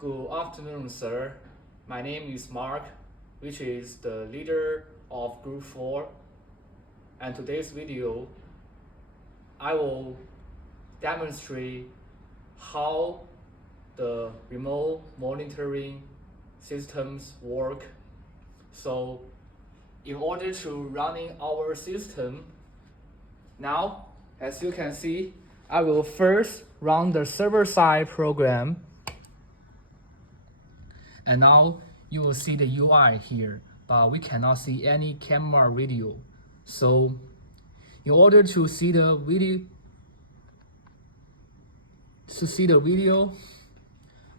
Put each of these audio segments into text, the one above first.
Good afternoon, sir. My name is Mark, which is the leader of Group 4. And today's video, I will demonstrate how the remote monitoring systems work. So in order to running our system, now, as you can see, I will first run the server-side program. And now you will see the UI here, but we cannot see any camera video. So in order to see the video,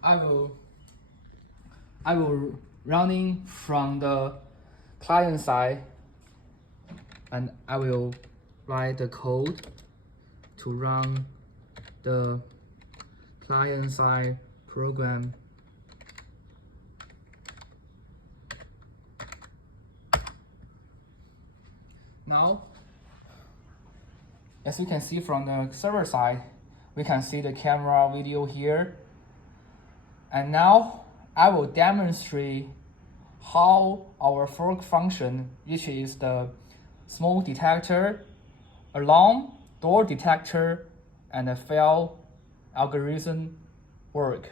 I will running from the client side, and I will write the code to run the client side program. Now, as you can see from the server side, we can see the camera video here. And now I will demonstrate how our fork function, which is the smoke detector, alarm, door detector, and the fail algorithm work.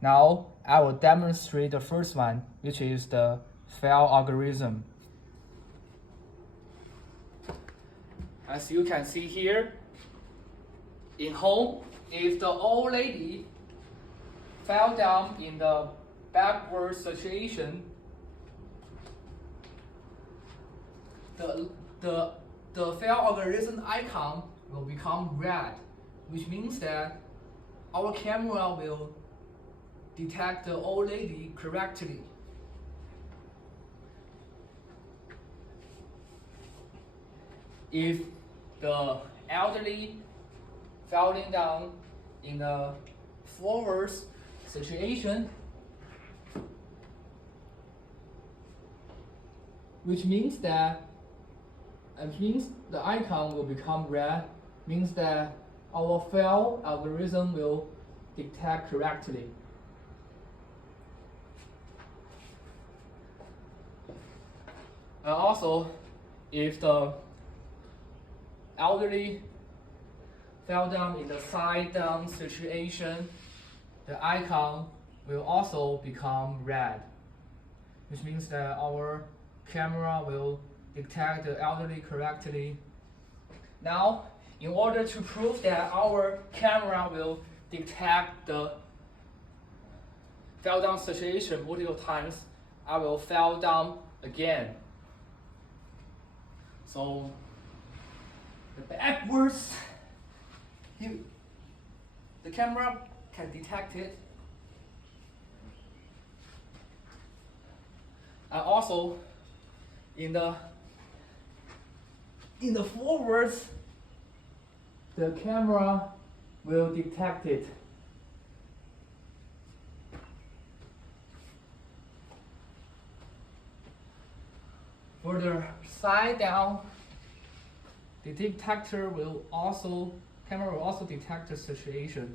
Now I will demonstrate the first one, which is the fail algorithm. As you can see here, in home, if the old lady fell down in the backward situation, the fail algorithm icon will become red, which means that our camera will detect the old lady correctly. If the elderly falling down in the forward situation, which means the icon will become red, means that our fail algorithm will detect correctly. And also, if the elderly fell down in the side down situation, the icon will also become red, which means that our camera will detect the elderly correctly. Now, in order to prove that our camera will detect the fell down situation multiple times, I will fall down again. So the backwards, the camera can detect it. And also in the forwards, the camera will detect it. For the side down, the detector camera will also detect the situation,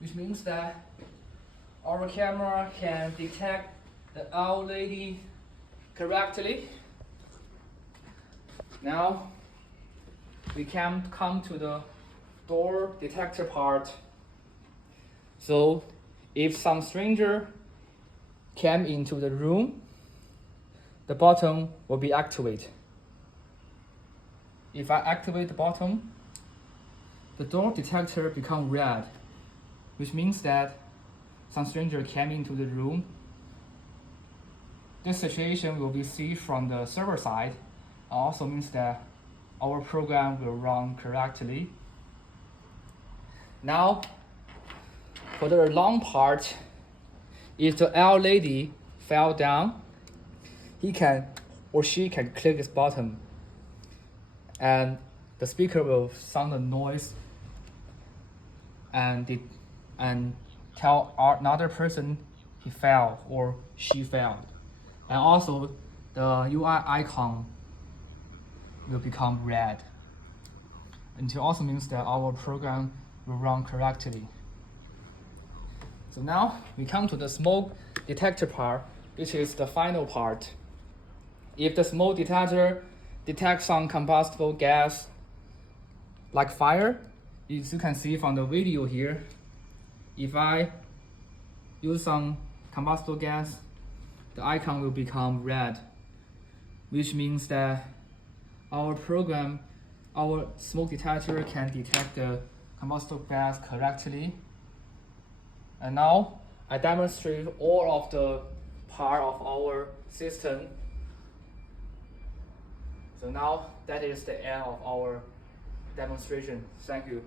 which means that our camera can detect the old lady correctly. Now we can come to the door detector part. So if some stranger came into the room, the button will be activated. If I activate the button, the door detector becomes red, which means that some stranger came into the room. This situation will be seen from the server side. Also means that our program will run correctly. Now, for the alarm part, if the old lady fell down, he can or she can click this button, and the speaker will sound a noise and tell another person he fell or she fell. And also the UI icon will become red. And it also means that our program will run correctly. So now we come to the smoke detector part, which is the final part. If the smoke detector detects some combustible gas like fire, as you can see from the video here, if I use some combustible gas, the icon will become red, which means that our smoke detector can detect the combustible gas correctly. And now I demonstrate all of the part of our system. So now that is the end of our demonstration. Thank you.